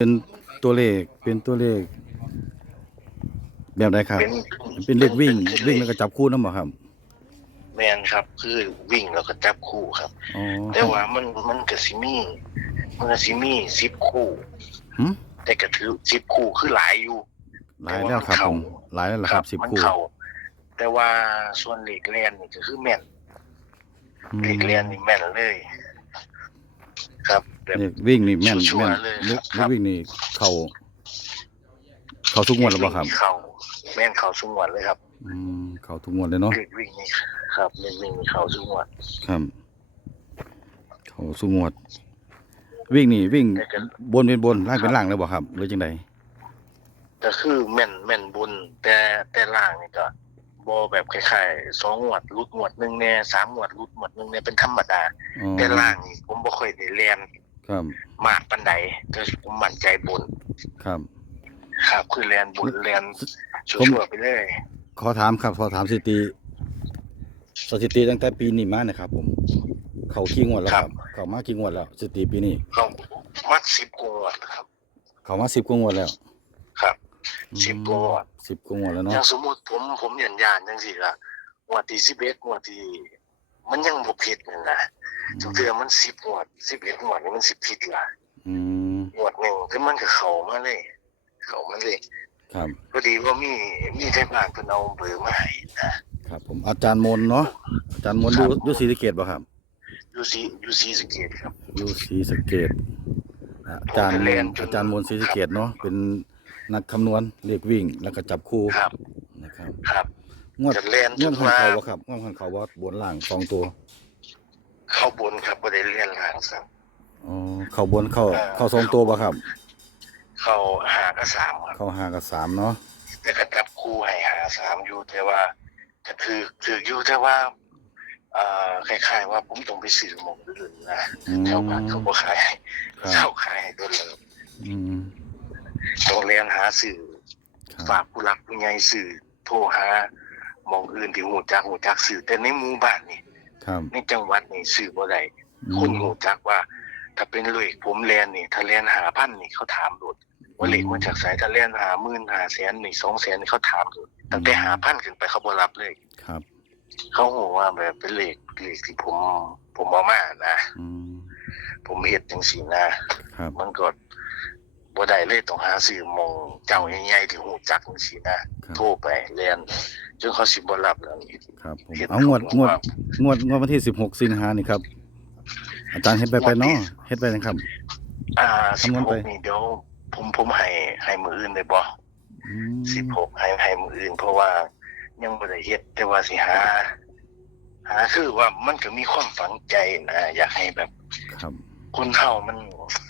เป็นตัวเลขเป็นตัวเลข แบบใดครับ เป็นเป็นเลขวิ่งเป็นวิ่งแล้วก็จับคู่นำบ่ครับแมนครับ คือวิ่งแล้วก็จับคู่ครับ อ๋อแต่ว่ามันมันก็สิมีมันก็สิมีสิบคู่ หึแต่ก็ถือสิบคู่คือหลายอยู่หลายแล้วครับผมหลายแล้วล่ะครับ10มันคู่เข้าแต่ว่าส่วนเหล็กแลนนี่ก็คือแม่นอืมเหล็กแลนนี่แม่นเลย ครับแบบเลขวิ่งนี่แม่นชัวแม่นร์ๆเลยเลขครับเลขวิ่งนี่เข้าเข้าทุกงวดแล้วบ่ครับ เข้าแม่นเข้าสุงวดเลยครับอืมเข้าทุกงวดเลยเนาะเหล็กวิ่งนี่ครับเหล็กวิ่งนี่เข้าสุงวดครับเข้าทุกงวด วิ่งนี่วิ่งแต่ก็บนเป็นบนล่างเป็นล่างเลยบ่ครับหรือจังไดก็คือแม่นแม่นบุญแต่แต่ล่างนี่ก็ บอแบบคล้ายๆสองงวดรุดงวดหนึ่งแน่สามงวดรุดงวดหนึ่งแน่เป็นธรรมดา อ๋อแต่ล่างนี่ผมบ่ค่อยได้เรียนครับมากปันใดก็ผมมั่นใจบุญครับ ครับ คือเรียนบุญเรียนชัผมวร์ๆไปเลย ขอถามครับขอถามสถิติสถิติตั้งแต่ปีนี้มานะครับ ผม เขากี่งวดแล้วครับเขามากี่งวดแล้วสถิติปีนี้ เขามัดสิบกว่างวดครับ เขามาสิบกว่างวดแล้วครับอืม สิบกว่างวดสิบกว่างวดแล้วอเนาะย่างสมมุติผมผมยันยานจังซี่ล่ะงวดที่สิบเอ็ดงวดที่มันยังบ่ผิดนั่นนะทุกเทื่อมันสิบงวดสิบเอ็ดงวดนี่มันสิผิดล่ะอืมงวดหนึ่งคือมันก็เข้ามาเลย เข้ามาเลยครับพอดีว่ามีมีไทบ้านเพิ่นเอาเบอร์มาให้นะครับผมอาจารย์มนต์เนาะอาจารย์มนต์ครัดูบดูศรีสะเกดบ่ครับอยู่ซีอยู่ซีสะเกตครับดูศรีสะเกดอาจารย์ผมไปเรียนจนอาจารย์มนต์ศรีสะเกดเนาะเป็น นักคำนวณเลขวิ่งแล้วก็จับคู่ครับ นะครับครับ งวดจะเรียนงจวดนของว่า เขาบ่ครับงวดของเขาว่าบนล่างสองตัวเข้าบนครับบ่ได้เรียนหางสังอ๋อเขาบนเข้าเอ่อเข้าสองตัวบ่ครับ เข้าหากับสามครับเข้าห้ากับสามเนาะแต่ก็จับคู่ให้หาสามอยู่แต่ว่าก็ถือถืออยู่แต่ว่าเอ่อคล้ายๆว่าผมต้องไปซื้อหมองอื่นนะอืมแถวบ้านเขาบ่ขายให้ครัเช่าบขายให้ตัวเลยอืม ต้องเรียนหาสื่อครับฝากผู้หลักผู้ใหญ่สื่อโทรหาหมองอื่นที่หูจักหูจักสื่อ แต่ในหมู่บ้านนี่ครับในจังหวัดนี่สื่อบ่ได้อืคนมหูจักว่า ถ้าเป็นเลขผมแลนนี่ ถ้าแลนหาพันนี่เขาถามโดดว่าเลขมาจากไสถ้าแลนหาหมื่นหาแสนนี่สองแสนนี่เขาถามโดดตั้งแต่หาพันขึ้นไปเขาบ่รับเลยครับเขาหูว่าแบบเป็นเลขเลขที่ผม ผมเอามานะอืมผมเฮ็ดจังซี่นะครับมันก็ บ่ได้เลยต้องหาซื้อหมองเจ้าใหญ่ๆที่หูจักจังซี่นะครับโทรไปแลนจนเขาสิบ่รับแล้วนี่ครับผมเฮ็ดเอางวดงวดงวดงวดวันที่สิบหกสิงหานี่ครับ อาจารย์เฮ็ดไปไปเนาะเฮ็ดไปนะครับ อ่าคำนวณไป16นี่เดี๋ยวผมผมให้ให้มื้ออื่นได้บ่อืมสิบหกให้ให้มืออื่น เพราะว่ายังบ่ได้เฮ็ดแต่ว่าสิหา หาคือว่ามันก็มีความฝังใจนะอยากให้แบบ ครับ คนเฮามัน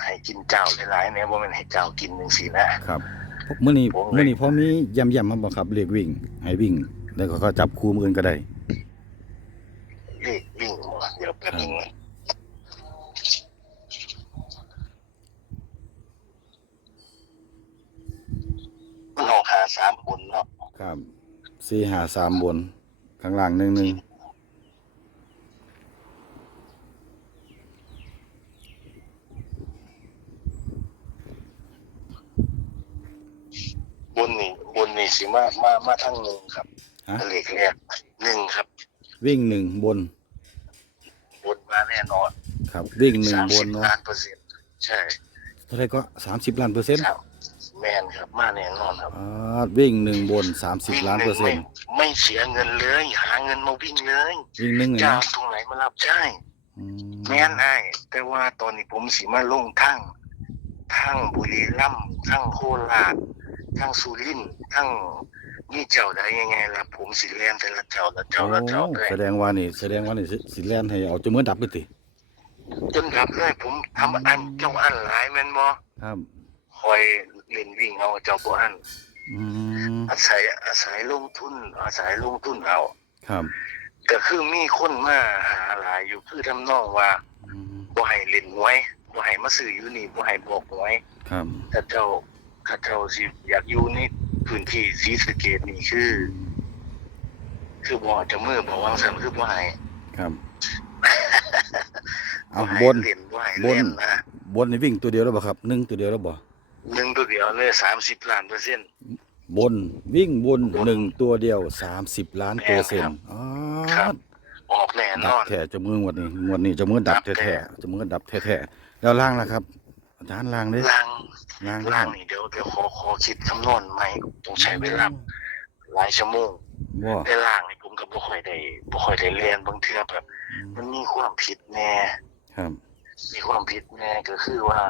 ให้กินเจ้าหลายๆเนี่ยบ่แม่นให้เจ้ากินจังซี่นะครับมื้อนี้ผมเลยมื้อนี้พอมีย่ำๆมาบ่ครับเลขวิ่ง ให้วิ่ง แล้วก็เขาจับคู่มืออื่นก็ได้เลขวิ่งเดี๋ยวแป๊บนึงนะมันออกหาสามคนเนาะครับสี่หาสามบนข้างล่างหนึ่งหนึ่ง บนนี่บนนี่สิมามามาทางหนึ่งครับฮะ เลขแรกหนึ่งครับ วิ่งหนึ่งบนบนมาแน่นอนครับ วิ่งหนึ่งสามบสินบเนาะล้านเปอร์เซ็นต์ใช่เท่าไหรก็สามสิบล้านเปอร์เซ็นต์ครับแมนครับมาแน่นอนครับอ่าวิ่งหนึ่งบนสามสิบวิ่งล้านหเปอร์เซ็นต์ไม่ไม่เสียเงินเลย หาเงินมาวิ่งเลยวิ่งหนึ่งเลยจะนะเอาตรงไหนมารับใช่ อืแม่นไอ้ายแต่ว่าตอนนี้ผมสิมาลงทั้งทั้งบุรีรัมย์ทั้งโคราช ทั้งสุรินทร์ทั้งนี่เจ้าได้ยังไงล่ะผมสิเรียนแต่ละเจ้าละเจ้าโอ้ละเจ้าเลยแสดงว่านี่แสดงว่านี่สิสิแลนให้เอาจมือดับเลยติจนดับเลยผมทำอันเจ้าอันหลายแม่นบ่ครับ คอยเล่นวิ่งเอาเจ้าบ่อันอืมอาศัยอาศัยลงทุน อาศัยลงทุนเอาครับก็คือมีคนมาหาหลายอยู่คือทำนองว่าอืมบ่ให้เล่นหวยบ่ให้มาซื้ออยู่นี่บ่ให้บอกหวยครับถ้าเจ้า ถ้าเจ้าสิอยากอยู่ในพื้นที่ศรีสะเกษนี่คือ คือบ่จะมือบ่วางซั่นคือบ่ให้ครับ เอาให้บน เล่นบ่ให้บน เล่นนะบนนี่วิ่งตัวเดียวแล้วบ่ครับหนึ่งตัวเดียวแล้วบ่หนึ่งตัวเดียวเลยสามสิบล้านเปอร์เซ็นต์ บนวิ่งบนบนหนึ่งตัวเดียวสามสิบล้านเปอร์เซ็นครัต์บอ๋อครับ ออกแน่นดับอน แท้จะมืองวดนี้งวดนี้จะมือดับดับแท้ แท้ๆจะมือดับแท้ๆแล้วล่างล่ะครับ อาจารย์ล่างเด้ล่างล่างล่างนี่เดี๋ยวเดี๋ยวขอขอคิดคำนวณใหม่ต้องใช้เวลาหลายชั่วโมงบ่แต่ล่างนี่ผมก็บ่ค่อยได้บ่ค่อยได้เรียนบางเทื่อแบบมันมีความผิดแน่ ครับมีความผิดแน่ก็คือว่า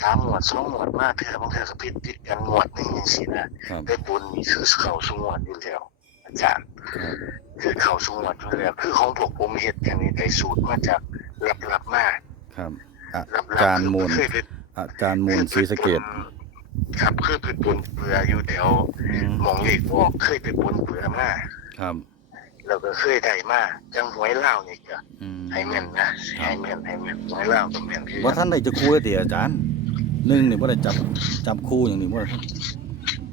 สามหมวดสองหมวดมาเทื่อบางเทื่อก็ผิดติดกันหมวดหนึงจังซี่นะครับแต่บุญนี่คือเข้าสู่หมวดอยู่แล้วอาจารย์ ครับคือเข้าสู่หมวดอยู่แล้วคือของพวกผมเฮ็ดกันนี่ได้สูตรมาจากลับๆมา ครับอาลับจารย์ๆมูล เคยไป อาจารย์มูลศรีสะเกดครับเคยไปปนเปืออยู่แถวหมองเลขออกเคยไปปนเปือมาครับแล้วก็เคยได้มาจังหวยเล่าวนี่ก็อืมให้แม่นนะให้แม่นให้แม่นหวยเล่าวก็แม่นคือว่าท่านได้จะคู่ได้ติอาจารย์หนึ่งนี่บ่ได้จับจับคู่อย่างนี้บ่ได้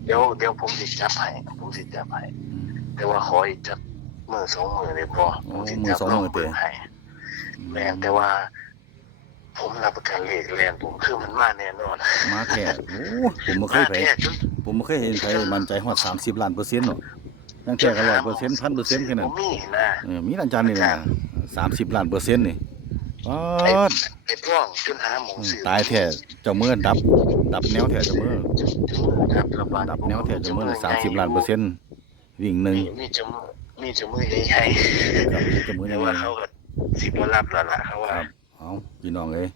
เดี๋ยวเดี๋ยวผมสิจับให้ผมสิจับให้แต่ว่าขออีกจับมือสองมือเลยพอผมสิจับลองเบิ่งให้แม่นแต่ว่า ผมรับประกันเลขแรงผมคือมันมาแน่นอนมาแท้โอ้ผมบ่เคมายไปแท้จนผมบ่เคยเห็นใครมั่นใจฮอด30ล้านเปอร์เซ็นต์หรอกตั้งแต่ก็100% 1000%แค่นั้นผมมีนะเออมีอาจารย์นี่นะ30ล้านเปอร์เซ็นต์นี่อ๋อไอ้พ่วงจนหาหมองซื้อตายแท้เจ้ามือดับ ดับแนวแท้เจ้ามือครับระบาดดับแนวแท้เจ้ามือ30ล้านเปอร์เซ็นต์วิ่งหนึ่งมีมีจมูกมีจมูกใหญ่กับเจ้ามือๆแต่ยังไงว่าเขาก็สิบ่รับแล้วล่ะเขาว่าครับ เอาพี่น้องเอ้ย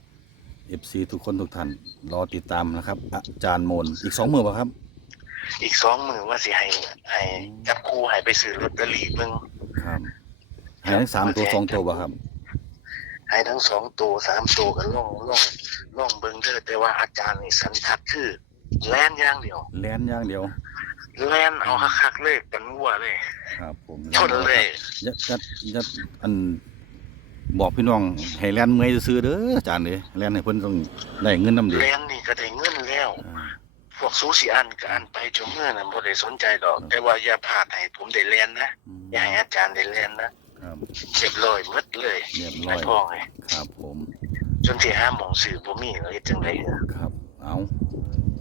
FC ทุกคนทุกท่านรอติดตามนะครับ อาจารย์โมนอีกสองมือป่ะครับ อีกสองมือว่าสิให้ให้จับคู่ให้ไปซื้อลอตเตอรี่เบิ่งครับให้ทั้งสามตัวสองตัวป่ะครับให้ทั้งสองตัวสามตัวก็ล่องล่องล่องเบิ่งเถอะแต่ว่าอาจารย์นี่สันทัดคือแล่นอย่างเดียวแลนอย่างเดียวแล่นเอาคักๆเลยกันวัวเลย ครับ ผมชนเลยยัดยัดยัดอัน บอกพี่น้องให้แลนเมื่อยซื้อๆเด้ออาจารย์เด้อแลนให้เพิ่นต้องได้เงินนำเด้อแล่นนี่ก็ได้เงินแล้วอ่าพวกซูสิอันก็อันไปจนเมื่อนั้นบ่ได้สนใจดอก แต่ว่าอย่าพลาดให้ผมได้เรียนนะอืมอย่าให้อาจารย์ได้เรียนนะครับเรียบร้อยหมดเลยเรียบร้ไม่อยพอเลยครับผมจนที่ห้าหมองสื่อบ่มีเลยจังได๋ครับ เอา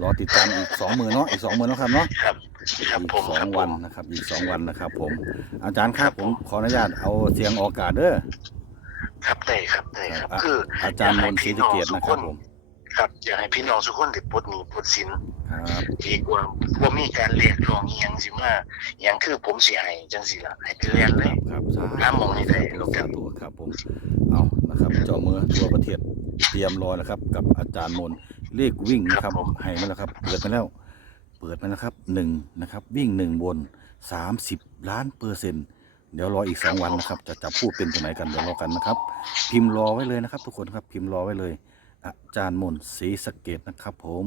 รอติดตามอีกสองมือเนาะอีกสองมือเนาะครับเนาะ ครับครับอีกผมสอครังบผวันม นะครับอีกสองวันนะครับผมอาจารย์ครับครับผผมมขออนุญาตเอาเสียงออกอากาศเด้อ ครับได้ครับได้ครับอะคือ อาจารย์มนต์ศรีสะเกตนะครับผมครับอยากให้พี่น้องทุกคนได้ปลดหนี้ปลดสินครับดีกว่าบ่มีการเรียกร้องอีหยังสิมาอหยังคือผมสิให้จังซี่ล่ะให้ไปเรียนเลยครับสาธุห้ามมองนี่ได้ลูกคสารับธุครับผมเอานะครับเจ้ามือตัวประเทศเตรียมรอนะครับ กับอาจารย์มนต์เลขวิ่งนะครับให้มาแล้วครับเปิดมาแล้ว เปิดมาแล้วครับหนึ่งนะครับ วิ่งหนึ่งบนสามสิบล้านเปอร์เซ็นต์ เดี๋ยวรออีกสองวันนะครับ จะจับผู้เป็นตัวไหนกันเดี๋ยวรอกันนะครับ พิมพ์รอไว้เลยนะครับ ทุกคนครับพิมพ์รอไว้เลย อาจารย์มนศรีสะเกดนะครับ ผม